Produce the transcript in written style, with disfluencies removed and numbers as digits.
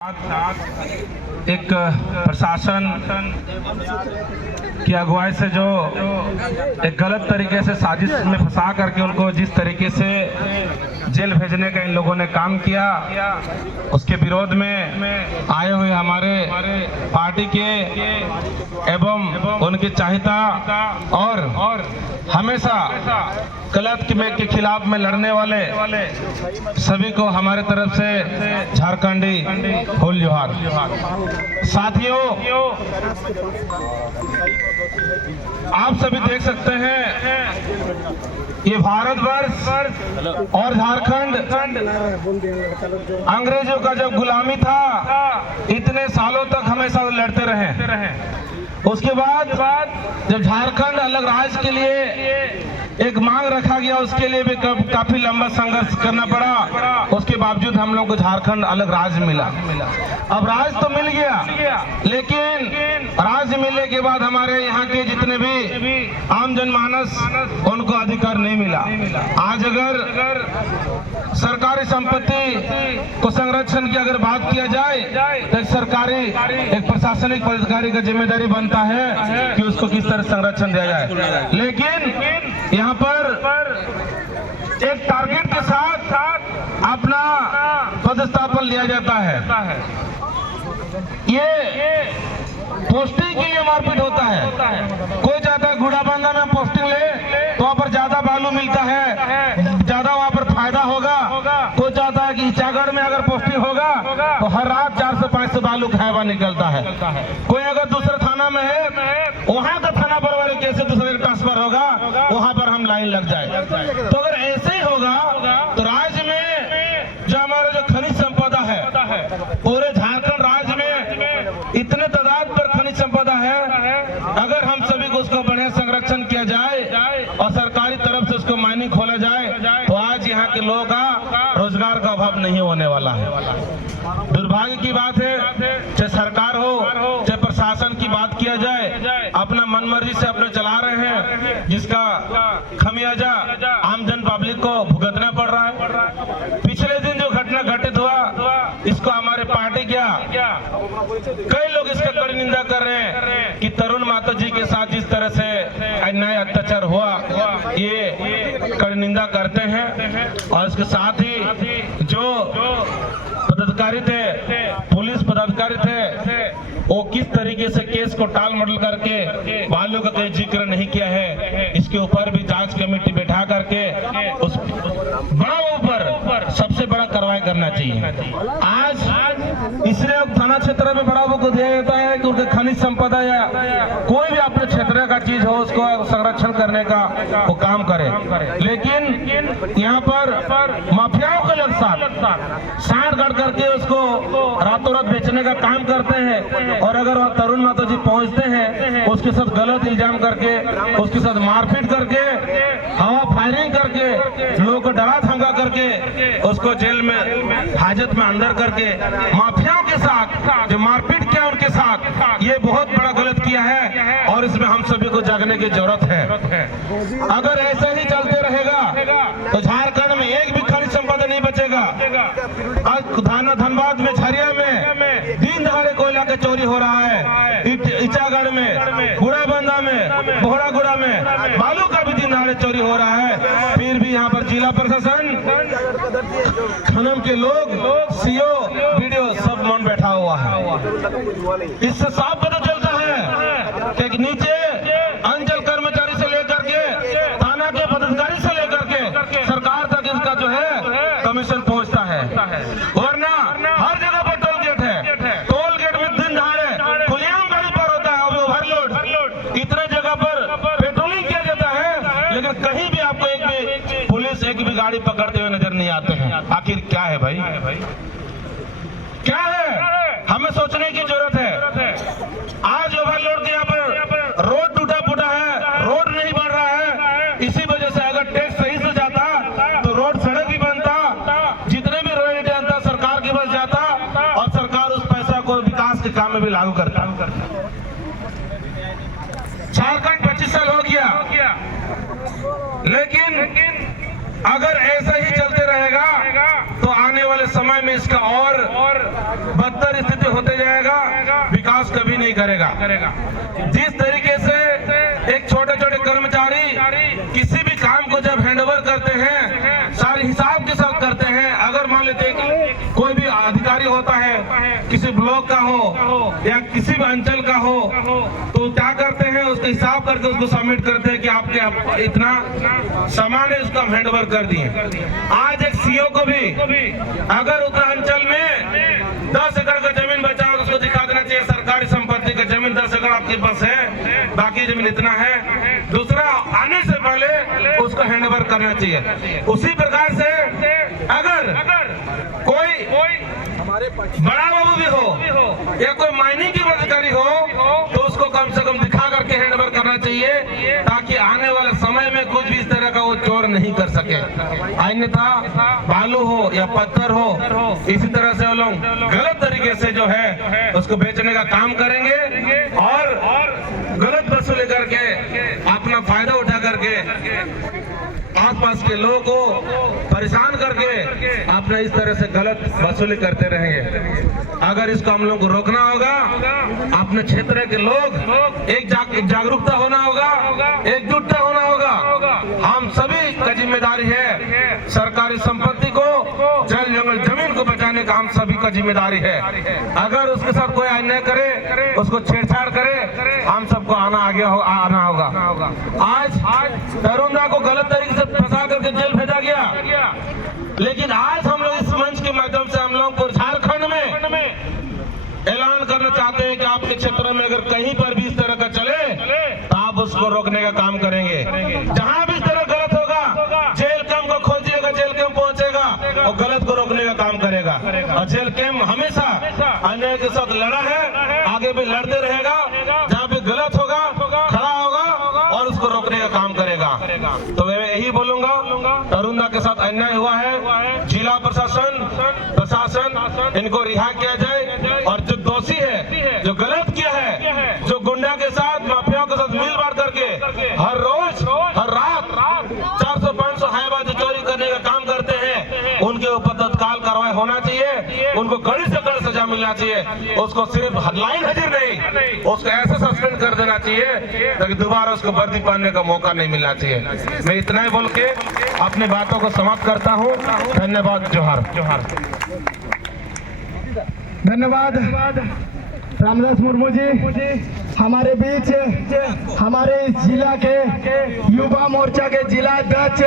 एक प्रशासन की अगुवाई से जो एक गलत तरीके से साजिश में फंसा करके उनको जिस तरीके से जेल भेजने का इन लोगों ने काम किया, उसके विरोध में आए हुए हमारे पार्टी के एवं उनके चाहता और हमेशा गलत के खिलाफ में लड़ने वाले सभी को हमारे तरफ से झारखंडी होल जोहार। साथियों, आप सभी देख सकते हैं ये भारतवर्ष और झारखंड अंग्रेजों का जब गुलामी था, इतने सालों तक हमेशा लड़ते रहे। उसके बाद जब झारखंड अलग राज्य के लिए एक मांग रखा गया, उसके लिए भी काफी लंबा संघर्ष करना पड़ा। उसके बावजूद हम लोग को झारखंड अलग राज्य मिला। अब राज्य तो मिल गया, लेकिन राज्य मिलने के बाद हमारे यहाँ के जितने भी आम जनमानस उनको अधिकार नहीं मिला। आज अगर सरकारी संपत्ति को संरक्षण की अगर बात किया जाए तो सरकारी एक प्रशासनिक अधिकारी का जिम्मेदारी बनता है कि उसको किस तरह संरक्षण दिया जाए। लेकिन यहाँ पर एक टारगेट के साथ अपना पदस्थापन लिया जाता है। ये पोस्टिंग के लिए मारपीट होता है। कोई चाहता है घोड़ाबंदा में पोस्टिंग ले तो वहाँ पर ज्यादा बालू मिलता है, ज्यादा वहाँ पर फायदा होगा। कोई चाहता है कि ईचागढ़ में अगर पोस्टिंग होगा तो हर रात 400-500 बालू खाएबा निकलता है। कोई अगर दूसरे थाना में है, वहाँ का थाना पर वाले कैसे दूसरे ट्रांसफर होगा, वहाँ पर हम लाइन लग जाए। तो अगर ऐसे ही होगा तो राज्य में जो हमारा जो खनिज संपदा है, पूरे झारखंड राज्य में इतने तादाद पर खनिज संपदा है, अगर हम सभी को उसको बढ़िया संरक्षण किया जाए और सरकारी तरफ से उसको माइनिंग खोला जाए तो आज यहाँ के लोगों का रोजगार का अभाव नहीं होने वाला है। दुर्भाग्य की बात है, चाहे सरकार हो चाहे प्रशासन की बात किया जाए, अपना मनमर्जी से अपने चला रहे हैं, जिसका खमियाजा आम जन पब्लिक को भुगतना पड़ रहा है। पिछले दिन जो घटना घटित हुआ, इसको हमारे पार्टी कई लोग इसका कड़ी निंदा कर रहे हैं कि तरुण माता जी के साथ जिस तरह से अन्याय अत्याचार हुआ, ये कड़ी निंदा करते हैं। और इसके साथ ही जो पदाधिकारी थे, पुलिस पदाधिकारी थे, वो किस तरीके से केस को टाल मटोल करके बालू का कोई जिक्र नहीं किया है, इसके ऊपर भी जांच कमेटी बैठा करके उस बड़ा ऊपर सबसे बड़ा कार्रवाई करना चाहिए। आज इसलिए थाना क्षेत्र में बड़ा को दिया जाता है कि उनके खनिज संपदा या कोई भी अपने क्षेत्र का चीज हो उसको संरक्षण करने का वो काम करे। लेकिन यहाँ पर माफियाओं के लोग साठ गढ़ करके उसको रातों रात बेचने का काम करते हैं। और अगर वहाँ तरुण माता जी पहुँचते हैं, उसके साथ गलत इल्जाम करके, उसके साथ मारपीट करके, हवा फायरिंग करके, लोगों को डरा धमका करके उसको जेल में हाजत में अंदर करके माफियाओं के साथ जो मारपीट किया उनके साथ, ये बहुत बड़ा गलत किया है और इसमें हम सभी को जागने की जरूरत है। अगर ऐसा ही चलते रहेगा तो झारखंड में एक भी खनिज संपदा नहीं बचेगा। आज धनबाद में, झरिया में दिन दहाड़े कोयला का चोरी हो रहा है, ईचागढ़ में, घोड़ाबंदा में, बोहरागुड़ा में बालू का भी दिन दहाड़े चोरी हो रहा है। फिर भी यहाँ पर जिला प्रशासन, खनन के लोग, सीओ, वीडियो सब मन बैठा हुआ है। इससे साफ पता चलता है कि नीचे अंचल कर्मचारी से लेकर के थाना के पदाधिकारी से लेकर के सरकार तक इसका जो है कमीशन पहुंचता है। वरना हर जगह पर टोल गेट है, टोल गेट में दिन दहाड़े खुलेआम गाड़ी पर होता है, अभी ओवरलोड, इतने जगह पर पेट्रोलिंग किया जाता है, लेकिन कहीं भी आपको एक भी पुलिस एक भी गाड़ी पकड़ते हुए नजर नहीं आते हैं। आखिर क्या है भाई, क्या है? हमें सोचने की जरूरत है। आज ओवरलोड के यहाँ पर रोड टूटा फूटा है, रोड नहीं बन रहा है। इसी वजह से अगर टैक्स सही से जाता तो रोड सड़क ही बनता, जितने भी रॉयल्टी आता सरकार के पास जाता और सरकार उस पैसा को विकास के काम में भी लागू करता। झारखंड 25 साल हो गया, लेकिन अगर ऐसा ही चलते रहेगा तो आने वाले समय में इसका और बदतर स्थिति होते जाएगा, विकास कभी नहीं करेगा। जिस तरीके से एक छोटे छोटे कर्मचारी किसी भी काम को जब हैंडओवर करते हैं, सारे हिसाब के साथ करते हैं। अगर मान लेते हैं कोई भी अधिकारी होता है, किसी ब्लॉक का हो या किसी भी अंचल का हो, तो क्या करते हैं, उसका हिसाब करके उसको सबमिट करते हैं कि आपके इतना सामान है, उसका हम हैंडओवर कर दिए। आज एक सीओ को भी अगर उत्तरांचल में 10 एकड़ का जमीन बचा हो तो उसको दिखा देना चाहिए सरकारी संपत्ति का जमीन 10 एकड़ आपके पास है, बाकी जमीन इतना है। दूसरा, आने से पहले उसको हैंडओवर करना चाहिए। उसी प्रकार से अगर कोई बड़ा बाबू भी हो या कोई माइनिंग के अधिकारी हो तो उसको कम से कम दिखा करके हैंडओवर करना चाहिए, ताकि आने वाले समय में कुछ भी इस तरह का वो चोर नहीं कर सके। अन्यथा बालू हो या पत्थर हो, इसी तरह से वो लोग गलत तरीके से जो है उसको बेचने का काम करेंगे और गलत वसूली करके अपना फायदा उठा करके आसपास के लोगों को परेशान करके अपना इस तरह से गलत वसूली करते रहेंगे। अगर इसको हम लोग को रोकना होगा, अपने क्षेत्र के लोग एक जागरूकता होना होगा, एकजुटता होना होगा। हम सभी का जिम्मेदारी है, सरकारी संपत्ति को, जल जंगल जमीन को बचाने का हम सभी का जिम्मेदारी है। अगर उसके साथ कोई अन्याय करे, उसको छेड़छाड़ करे, हम सबको आना होगा। आज तरुणा को गलत तरीके से फंसा करके जेल भेजा गया, लेकिन आज हम लोग इस मंच के माध्यम से हम लोग को झारखंड में ऐलान करना चाहते हैं कि आपके क्षेत्र में अगर कहीं पर भी इस तरह का चले तो आप उसको रोकने का काम करेंगे। जहां भी इस तरह गलत होगा, जेल कैंप को खोजिएगा, जेल कैंप पहुंचेगा और गलत को रोकने का काम करेगा। और जेल कैंप हमेशा अन्याय के साथ लड़ा है, आगे भी लड़ते रहेगा। जहाँ भी गलत होगा खड़ा होगा और उसको रोकने का काम करेगा। तो मैं यही बोलूंगा, तरुणा के साथ अन्याय हुआ है, जिला प्रशासन इनको रिहा किया जाए और जो दोषी है, जो गलत किया है, जो गुंडा के साथ, माफिया के साथ मिल बांट करके हर रोज हर रात 400-500 हाईवा जो चोरी करने का काम करते हैं, उनके ऊपर तत्काल कार्रवाई होना चाहिए। उनको कड़ी से कड़ी सजा मिलना चाहिए। उसको सिर्फ लाइन हाजिर नहीं, उसको ऐसे सस्पेंड कर देना चाहिए ताकि दोबारा उसको वर्दी पहनने का मौका नहीं मिलना चाहिए। मैं इतना ही बोल के अपनी बातों को समाप्त करता हूँ। धन्यवाद। जोहार। धन्यवाद रामदास मुर्मू जी। हमारे बीच हमारे इस जिला के युवा मोर्चा के जिला अध्यक्ष